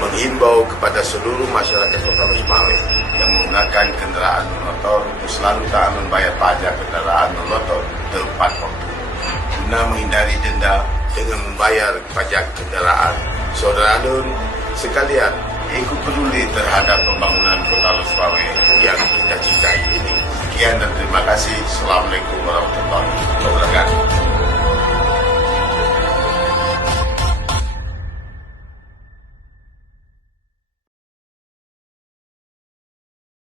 menghimbau kepada seluruh masyarakat Kota Losmawe yang menggunakan kendaraan bermotor untuk selalu taat membayar pajak kendaraan bermotor tepat waktu guna menghindari denda dengan membayar pajak kendaraan. Saudara Adun sekalian, ikut peduli terhadap pembangunan Kota Losmawe yang kita cintai ini. Sekian dan terima kasih. Assalamualaikum warahmatullahi wabarakatuh.